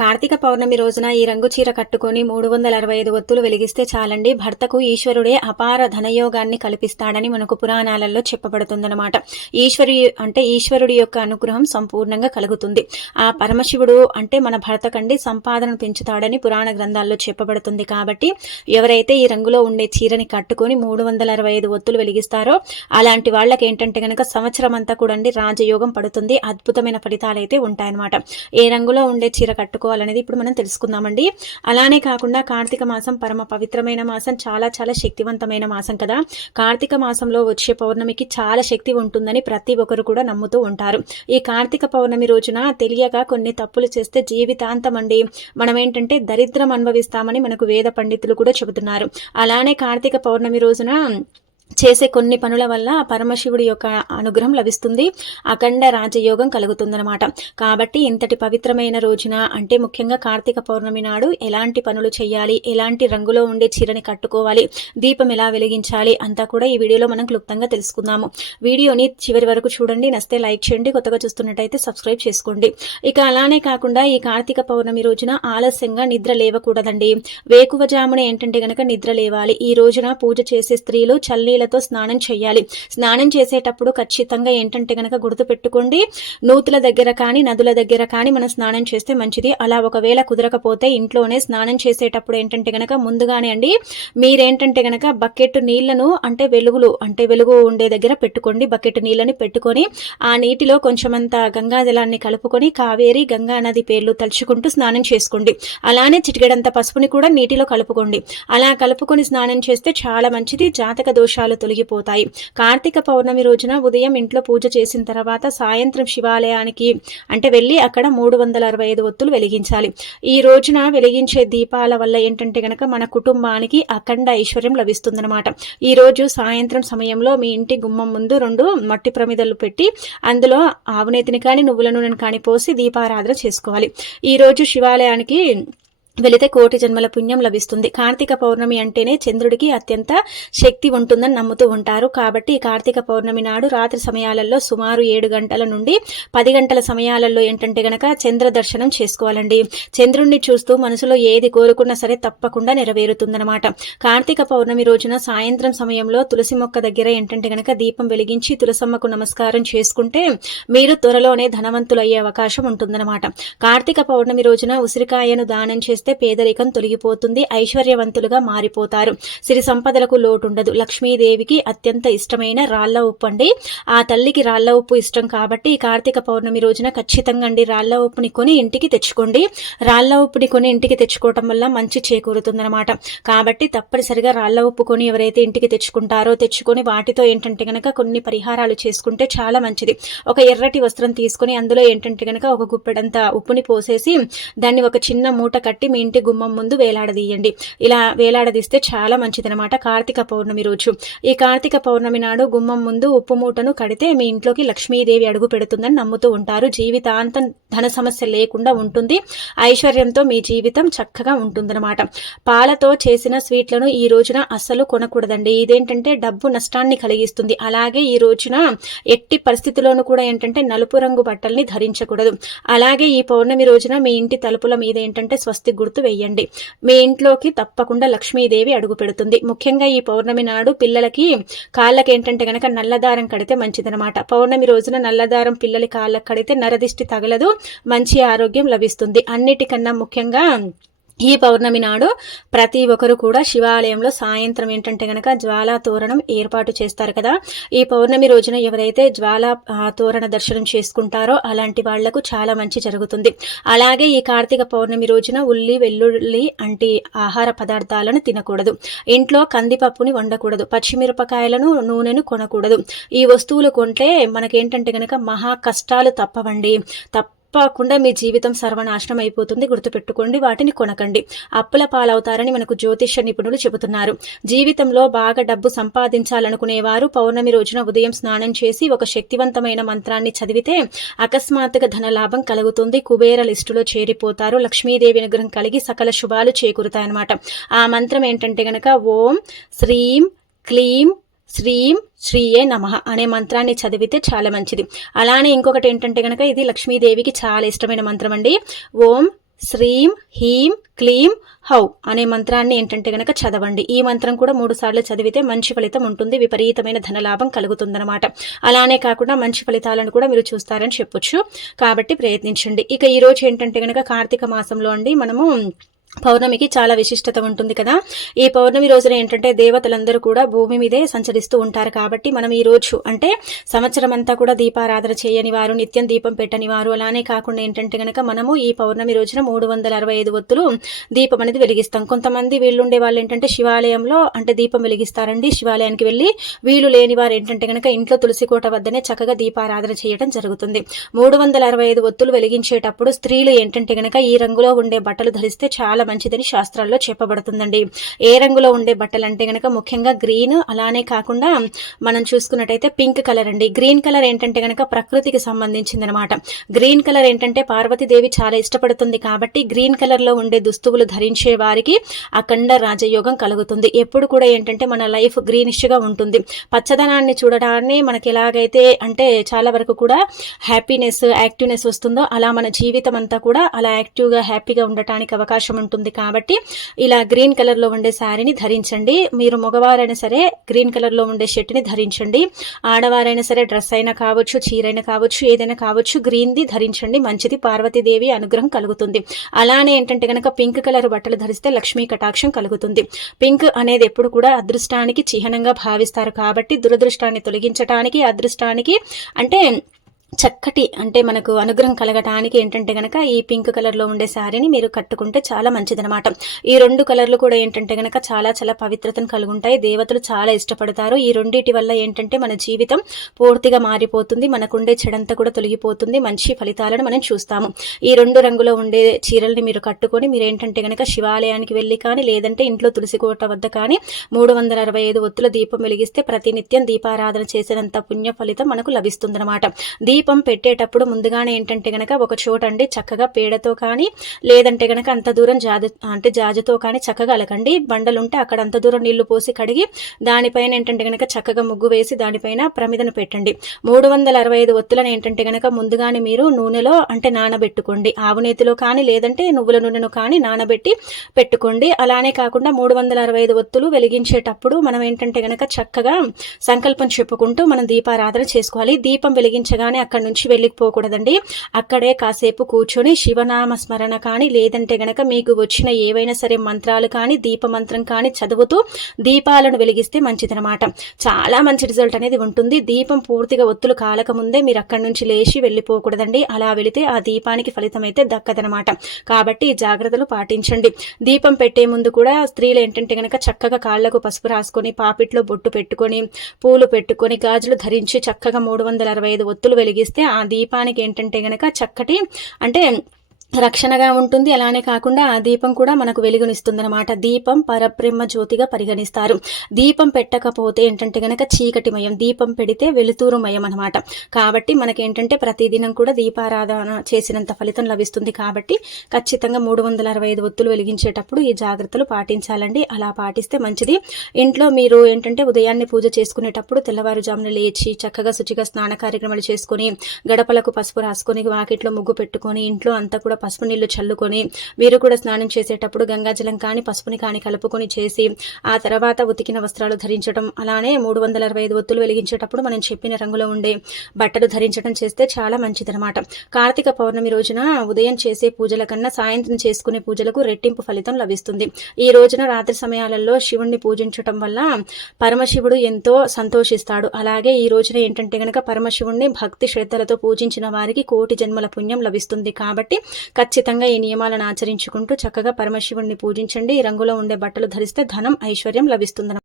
కార్తీక పౌర్ణమి రోజున ఈ రంగు చీర కట్టుకొని మూడు వందల అరవై ఐదు ఒత్తులు వెలిగిస్తే చాలండి. భర్తకు ఈశ్వరుడే అపార ధనయోగాన్ని కల్పిస్తాడని మనకు పురాణాలలో చెప్పబడుతుందన్నమాట. ఈశ్వరు అంటే ఈశ్వరుడి యొక్క అనుగ్రహం సంపూర్ణంగా కలుగుతుంది. ఆ పరమశివుడు అంటే మన భర్త కండి సంపాదన పెంచుతాడని పురాణ గ్రంథాల్లో చెప్పబడుతుంది కాబట్టి ఎవరైతే ఈ రంగులో ఉండే చీరని కట్టుకొని మూడు వందల అరవై ఐదు ఒత్తులు వెలిగిస్తారో అలాంటి వాళ్ళకి ఏంటంటే కనుక సంవత్సరం అంతా కూడా రాజయోగం పడుతుంది. అద్భుతమైన ఫలితాలు అయితే ఉంటాయన్నమాట. ఏ రంగులో ఉండే చీర కట్టుకుని చేసుకోవాలనేది ఇప్పుడు మనం తెలుసుకుందామండి. అలానే కాకుండా కార్తీక మాసం పరమ పవిత్రమైన మాసం చాలా చాలా శక్తివంతమైన మాసం కదా. కార్తీక మాసంలో వచ్చే పౌర్ణమికి చాలా శక్తి ఉంటుందని ప్రతి ఒక్కరు కూడా నమ్ముతూ ఉంటారు. ఈ కార్తీక పౌర్ణమి రోజున తెలియక కొన్ని తప్పులు చేస్తే జీవితాంతం అండి మనం ఏంటంటే దరిద్రం అనుభవిస్తామని మనకు వేద పండితులు కూడా చెబుతున్నారు. అలానే కార్తీక పౌర్ణమి రోజున చేసే కొన్ని పనుల వల్ల పరమశివుడి యొక్క అనుగ్రహం లభిస్తుంది. అఖండ రాజయోగం కలుగుతుందనమాట కాబట్టి ఇంతటి పవిత్రమైన రోజున అంటే ముఖ్యంగా కార్తీక పౌర్ణమి నాడు ఎలాంటి పనులు చేయాలి ఎలాంటి రంగులో ఉండే చీరని కట్టుకోవాలి దీపం ఎలా వెలిగించాలి అంతా కూడా ఈ వీడియోలో మనం క్లుప్తంగా తెలుసుకుందాము. వీడియోని చివరి వరకు చూడండి నస్తే లైక్ చేయండి కొత్తగా చూస్తున్నట్టయితే సబ్స్క్రైబ్ చేసుకోండి. ఇక అలానే కాకుండా ఈ కార్తీక పౌర్ణమి రోజున ఆలస్యంగా నిద్ర లేవకూడదండి. వేకువజామున ఏంటంటే గనక నిద్ర లేవాలి. ఈ రోజున పూజ చేసే స్త్రీలు చల్లి నీళ్ళతో స్నానం చేయాలి స్నానం చేసేటప్పుడు ఖచ్చితంగా ఏంటంటే గనక గుర్తు పెట్టుకోండి నూతుల దగ్గర కానీ నదుల దగ్గర కానీ మనం స్నానం చేస్తే మంచిది. అలా ఒకవేళ కుదరకపోతే ఇంట్లోనే స్నానం చేసేటప్పుడు ఏంటంటే గనక ముందుగానే అండి మీరేంటంటే గనక బకెట్ నీళ్ళను అంటే వెలుగులు అంటే వెలుగు ఉండే దగ్గర పెట్టుకోండి. బకెట్ నీళ్ళని పెట్టుకొని ఆ నీటిలో కొంచెమంత గంగాజలాన్ని కలుపుకొని కావేరి గంగా నది పేర్లు తలుచుకుంటూ స్నానం చేసుకోండి. అలానే చిటికెడంత పసుపుని కూడా నీటిలో కలుపుకోండి. అలా కలుపుకొని స్నానం చేస్తే చాలా మంచిది. జాతక దోషాలు దోషాలు తొలగిపోతాయి. కార్తీక పౌర్ణమి రోజున ఉదయం ఇంట్లో పూజ చేసిన తర్వాత సాయంత్రం శివాలయానికి అంటే వెళ్ళి అక్కడ మూడు వందల అరవై ఐదు ఒత్తులు వెలిగించాలి. ఈ రోజున వెలిగించే దీపాల వల్ల ఏంటంటే గనక మన కుటుంబానికి అఖండ ఐశ్వర్యం లభిస్తుందన్నమాట. ఈ రోజు సాయంత్రం సమయంలో మీ ఇంటి గుమ్మం ముందు రెండు మట్టి ప్రమిదలు పెట్టి అందులో ఆవునేతిని కానీ నువ్వుల నూనెను కానీ పోసి దీపారాధన చేసుకోవాలి. ఈ రోజు శివాలయానికి వెళితే కోటి జన్మల పుణ్యం లభిస్తుంది. కార్తీక పౌర్ణమి అంటేనే చంద్రుడికి అత్యంత శక్తి ఉంటుందని నమ్ముతూ ఉంటారు. కాబట్టి కార్తీక పౌర్ణమి నాడు రాత్రి సమయాలలో సుమారు ఏడు గంటల నుండి పది గంటల సమయాలలో ఏంటంటే గనక చంద్ర దర్శనం చేసుకోవాలండి. చంద్రుణ్ణి చూస్తూ మనసులో ఏది కోరుకున్నా సరే తప్పకుండా నెరవేరుతుందనమాట కార్తీక పౌర్ణమి రోజున సాయంత్రం సమయంలో తులసి మొక్క దగ్గర ఏంటంటే గనక దీపం వెలిగించి తులసమ్మకు నమస్కారం చేసుకుంటే మీరు త్వరలోనే ధనవంతులయ్యే అవకాశం ఉంటుందన్నమాట. కార్తీక పౌర్ణమి రోజున ఉసిరికాయను దానం చేస్తే చేస్తే పేదరికం తొలగిపోతుంది ఐశ్వర్యవంతులుగా మారిపోతారు. సిరి సంపదలకు లోటుండదు. లక్ష్మీదేవికి అత్యంత ఇష్టమైన రాళ్ళ ఉప్పు అండి. ఆ తల్లికి రాళ్ళ ఉప్పు ఇష్టం కాబట్టి ఈ కార్తీక పౌర్ణమి రోజున ఖచ్చితంగా అండి రాళ్ళ ఉప్పుని కొని ఇంటికి తెచ్చుకోండి. రాళ్ళ ఉప్పుని కొని ఇంటికి తెచ్చుకోవటం వల్ల మంచి చేకూరుతుందన్నమాట. కాబట్టి తప్పనిసరిగా రాళ్ళ ఉప్పు కొని ఎవరైతే ఇంటికి తెచ్చుకుంటారో తెచ్చుకొని వాటితో ఏంటంటే గనక కొన్ని పరిహారాలు చేసుకుంటే చాలా మంచిది. ఒక ఎర్రటి వస్త్రం తీసుకొని అందులో ఏంటంటే గనక ఒక గుప్పెడంత ఉప్పుని పోసేసి దాన్ని ఒక చిన్న మూట కట్టి మీ ఇంటి గుమ్మం ముందు వేలాడదీయండి. ఇలా వేలాడదీస్తే చాలా మంచిదనమాట కార్తీక పౌర్ణమి రోజు. ఈ కార్తీక పౌర్ణమి నాడు గుమ్మం ముందు ఉప్పు మూటను కడితే మీ ఇంట్లోకి లక్ష్మీదేవి అడుగు పెడుతుందని నమ్ముతూ ఉంటారు. జీవితాంతం ధన సమస్య లేకుండా ఉంటుంది. ఐశ్వర్యంతో మీ జీవితం చక్కగా ఉంటుందన్నమాట. పాలతో చేసిన స్వీట్లను ఈ రోజున అస్సలు కొనకూడదండి. ఇదేంటంటే డబ్బు నష్టాన్ని కలిగిస్తుంది. అలాగే ఈ రోజున ఎట్టి పరిస్థితిలోనూ కూడా ఏంటంటే నలుపు రంగు బట్టల్ని ధరించకూడదు. అలాగే ఈ పౌర్ణమి రోజున మీ ఇంటి తలుపుల మీద ఏంటంటే స్వస్తి గుర్తు వేయండి. మీ ఇంట్లోకి తప్పకుండా లక్ష్మీదేవి అడుగు పెడుతుంది. ముఖ్యంగా ఈ పౌర్ణమి నాడు పిల్లలకి కాళ్ళకి ఏంటంటే కనుక నల్లదారం కడితే మంచిదనమాట పౌర్ణమి రోజున నల్లదారం పిల్లలి కాళ్ళకి కడితే నరదిష్టి తగలదు మంచి ఆరోగ్యం లభిస్తుంది. అన్నిటికన్నా ముఖ్యంగా ఈ పౌర్ణమి నాడు ప్రతి ఒక్కరు కూడా శివాలయంలో సాయంత్రం ఏంటంటే గనక జ్వాలా తోరణం ఏర్పాటు చేస్తారు కదా. ఈ పౌర్ణమి రోజున ఎవరైతే జ్వాలా తోరణ దర్శనం చేసుకుంటారో అలాంటి వాళ్ళకు చాలా మంచి జరుగుతుంది. అలాగే ఈ కార్తీక పౌర్ణమి రోజున ఉల్లి వెల్లుల్లి అంటి ఆహార పదార్థాలను తినకూడదు. ఇంట్లో కందిపప్పుని వండకూడదు. పచ్చిమిరపకాయలను నూనెను కొనకూడదు. ఈ వస్తువులు కొంటే మనకేంటంటే గనక మహా కష్టాలు తప్పవండి. తప్ప తప్పకుండా మీ జీవితం సర్వనాశనం అయిపోతుంది. గుర్తుపెట్టుకోండి వాటిని కొనకండి. అప్పుల పాలవుతారని మనకు జ్యోతిష నిపుణులు చెబుతున్నారు. జీవితంలో బాగా డబ్బు సంపాదించాలనుకునేవారు పౌర్ణమి రోజున ఉదయం స్నానం చేసి ఒక శక్తివంతమైన మంత్రాన్ని చదివితే అకస్మాత్తుగా ధనలాభం కలుగుతుంది. కుబేర లిస్టులో చేరిపోతారు. లక్ష్మీదేవి అనుగ్రహం కలిగి సకల శుభాలు చేకూరుతాయన్నమాట. ఆ మంత్రం ఏంటంటే గనక ఓం శ్రీం క్లీం శ్రీం శ్రీయే నమ అనే మంత్రాన్ని చదివితే చాలా మంచిది. అలానే ఇంకొకటి ఏంటంటే కనుక ఇది లక్ష్మీదేవికి చాలా ఇష్టమైన మంత్రం అండి. ఓం శ్రీం హీం క్లీం హౌ అనే మంత్రాన్ని ఏంటంటే గనక చదవండి. ఈ మంత్రం కూడా మూడు సార్లు చదివితే మంచి ఫలితం ఉంటుంది విపరీతమైన ధనలాభం కలుగుతుందనమాట అలానే కాకుండా మంచి ఫలితాలను కూడా మీరు చూస్తారని చెప్పొచ్చు. కాబట్టి ప్రయత్నించండి. ఇక ఈరోజు ఏంటంటే గనక కార్తీక మాసంలో అండి మనము పౌర్ణమికి చాలా విశిష్టత ఉంటుంది కదా. ఈ పౌర్ణమి రోజున ఏంటంటే దేవతలందరూ కూడా భూమి మీదే సంచరిస్తూ ఉంటారు కాబట్టి మనం ఈ రోజు అంటే సంవత్సరం అంతా కూడా దీపారాధన చేయని వారు నిత్యం దీపం పెట్టని వారు అలానే కాకుండా ఏంటంటే గనక మనము ఈ పౌర్ణమి రోజున మూడు వందల అరవై ఐదు ఒత్తులు దీపం అనేది వెలిగిస్తాం. కొంతమంది వీళ్ళుండే వాళ్ళు ఏంటంటే శివాలయంలో అంటే దీపం వెలిగిస్తారండి. శివాలయానికి వెళ్ళి వీళ్ళు లేని వారు ఏంటంటే గనక ఇంట్లో తులసి కోట వద్దనే చక్కగా దీపారాధన చేయడం జరుగుతుంది. మూడు వందల అరవై ఐదు ఒత్తులు వెలిగించేటప్పుడు స్త్రీలు ఏంటంటే గనక ఈ రంగులో ఉండే బట్టలు ధరిస్తే చాలా మంచిదని శాస్త్రాల్లో చెప్పబడుతుందండి. ఏ రంగులో ఉండే బట్టలు అంటే గనక ముఖ్యంగా గ్రీన్ అలానే కాకుండా మనం చూసుకున్నట్టయితే పింక్ కలర్ అండి. గ్రీన్ కలర్ ఏంటంటే గనక ప్రకృతికి సంబంధించింది అనమాట గ్రీన్ కలర్ ఏంటంటే పార్వతీదేవి చాలా ఇష్టపడుతుంది కాబట్టి గ్రీన్ కలర్లో ఉండే దుస్తువులు ధరించే వారికి అఖండ రాజయోగం కలుగుతుంది. ఎప్పుడు కూడా ఏంటంటే మన లైఫ్ గ్రీనిష్గా ఉంటుంది. పచ్చదనాన్ని చూడడాన్ని మనకి ఎలాగైతే అంటే చాలా వరకు కూడా హ్యాపీనెస్ యాక్టివ్నెస్ వస్తుందో అలా మన జీవితం అంతా కూడా అలా యాక్టివ్గా హ్యాపీగా ఉండటానికి అవకాశం ఉంటుంది. కాబట్టి ఇలా గ్రీన్ కలర్లో ఉండే శారీని ధరించండి. మీరు మగవారైనా సరే గ్రీన్ కలర్లో ఉండే షర్ట్ని ధరించండి. ఆడవారైనా సరే డ్రెస్ అయినా కావచ్చు చీరైనా కావచ్చు ఏదైనా కావచ్చు గ్రీన్ది ధరించండి. మంచిది పార్వతీదేవి అనుగ్రహం కలుగుతుంది. అలానే ఏంటంటే కనుక పింక్ కలర్ బట్టలు ధరిస్తే లక్ష్మీ కటాక్షం కలుగుతుంది. పింక్ అనేది ఎప్పుడు కూడా అదృష్టానికి చిహ్నంగా భావిస్తారు కాబట్టి దురదృష్టాన్ని తొలగించడానికి అదృష్టానికి అంటే చక్కటి అంటే మనకు అనుగ్రహం కలగటానికి ఏంటంటే గనక ఈ పింక్ కలర్లో ఉండే శారీని మీరు కట్టుకుంటే చాలా మంచిదనమాట ఈ రెండు కలర్లు కూడా ఏంటంటే గనక చాలా చాలా పవిత్రతను కలుగుంటాయి. దేవతలు చాలా ఇష్టపడతారు. ఈ రెండింటి వల్ల ఏంటంటే మన జీవితం పూర్తిగా మారిపోతుంది. మనకుండే చెడంతా కూడా తొలగిపోతుంది. మంచి ఫలితాలను మనం చూస్తాము. ఈ రెండు రంగులో ఉండే చీరల్ని మీరు కట్టుకొని మీరు ఏంటంటే గనక శివాలయానికి వెళ్ళి కానీ లేదంటే ఇంట్లో తులసి కోట వద్ద కానీ మూడు వందల అరవై ఐదు ఒత్తుల దీపం వెలిగిస్తే ప్రతినిత్యం దీపారాధన చేసినంత పుణ్య ఫలితం మనకు లభిస్తుందన్నమాట. దీప దీపం పెట్టేటప్పుడు ముందుగానే ఏంటంటే గనక ఒక చోట అండి చక్కగా పేడతో కానీ లేదంటే గనక అంత దూరం జాజు అంటే జాజుతో కానీ చక్కగా అలకండి. బండలు ఉంటే అక్కడ అంత దూరం నీళ్ళు పోసి కడిగి దానిపైన ఏంటంటే గనక చక్కగా ముగ్గు వేసి దానిపైన ప్రమిదను పెట్టండి. మూడు వందల అరవై ఐదు ఒత్తులను ఏంటంటే గనక ముందుగానే మీరు నూనెలో అంటే నానబెట్టుకోండి. ఆవు నేతిలో కానీ లేదంటే నువ్వుల నూనెను కానీ నానబెట్టి పెట్టుకోండి. అలానే కాకుండా మూడు వందల అరవై ఐదు ఒత్తులు వెలిగించేటప్పుడు మనం ఏంటంటే గనక చక్కగా సంకల్పం చెప్పుకుంటూ మనం దీపారాధన చేసుకోవాలి. దీపం వెలిగించగానే అక్కడ నుంచి వెళ్ళిపోకూడదండి. అక్కడే కాసేపు కూర్చొని శివనామ స్మరణ కానీ లేదంటే గనక మీకు వచ్చిన ఏవైనా సరే మంత్రాలు కానీ దీప మంత్రం కానీ చదువుతూ దీపాలను వెలిగిస్తే మంచిదనమాట చాలా మంచి రిజల్ట్ అనేది ఉంటుంది. దీపం పూర్తిగా ఒత్తులు కాలక ముందే మీరు అక్కడి నుంచి లేచి వెళ్ళిపోకూడదండి. అలా వెళితే ఆ దీపానికి ఫలితం అయితే దక్కదనమాట కాబట్టి జాగ్రత్తలు పాటించండి. దీపం పెట్టే ముందు కూడా స్త్రీలు ఏంటంటే గనక చక్కగా కాళ్ళకు పసుపు రాసుకొని పాపిట్లో బొట్టు పెట్టుకొని పూలు పెట్టుకొని గాజులు ధరించి చక్కగా మూడు వందల అరవై ఐదు ఒత్తులు వెలిగిస్తే ఆ దీపానికి ఏంటంటే గనక చక్కటి అంటే రక్షణగా ఉంటుంది. అలానే కాకుండా ఆ దీపం కూడా మనకు వెలుగునిస్తుందన్నమాట. దీపం పరబ్రహ్మ జ్యోతిగా పరిగణిస్తారు. దీపం పెట్టకపోతే ఏంటంటే గనక చీకటిమయం దీపం పెడితే వెలుతురుమయం అనమాట కాబట్టి మనకేంటంటే ప్రతిదినం కూడా దీపారాధన చేసినంత ఫలితం లభిస్తుంది. కాబట్టి ఖచ్చితంగా మూడు వందల అరవై ఐదు ఒత్తులు వెలిగించేటప్పుడు ఈ జాగ్రత్తలు పాటించాలండి. అలా పాటిస్తే మంచిది. ఇంట్లో మీరు ఏంటంటే ఉదయాన్నే పూజ చేసుకునేటప్పుడు తెల్లవారుజామున లేచి చక్కగా శుచిగా స్నాన కార్యక్రమాలు చేసుకొని గడపలకు పసుపు రాసుకొని వాకిట్లో ముగ్గు పెట్టుకొని ఇంట్లో అంతా కూడా పసుపు నీళ్ళు చల్లుకొని వీరు కూడా స్నానం చేసేటప్పుడు గంగాజలం కానీ పసుపుని కానీ కలుపుకొని చేసి ఆ తర్వాత ఉతికిన వస్త్రాలు ధరించడం అలానే మూడు వందల అరవై ఐదు ఒత్తులు వెలిగించేటప్పుడు మనం చెప్పిన రంగులో ఉండే బట్టలు ధరించడం చేస్తే చాలా మంచిదనమాట కార్తీక పౌర్ణమి రోజున ఉదయం చేసే పూజల కన్నా సాయంత్రం చేసుకునే పూజలకు రెట్టింపు ఫలితం లభిస్తుంది. ఈ రోజున రాత్రి సమయాలలో శివుణ్ణి పూజించడం వల్ల పరమశివుడు ఎంతో సంతోషిస్తాడు. అలాగే ఈ రోజున ఏంటంటే గనక పరమశివుణ్ణి భక్తి శ్రద్ధలతో పూజించిన వారికి కోటి జన్మల పుణ్యం లభిస్తుంది. కాబట్టి ఖచ్చితంగా ఈ నియమాలను ఆచరించుకుంటూ చక్కగా పరమశివుణ్ణి పూజించండి. ఈ రంగులో ఉండే బట్టలు ధరిస్తే ధనం ఐశ్వర్యం లభిస్తుంది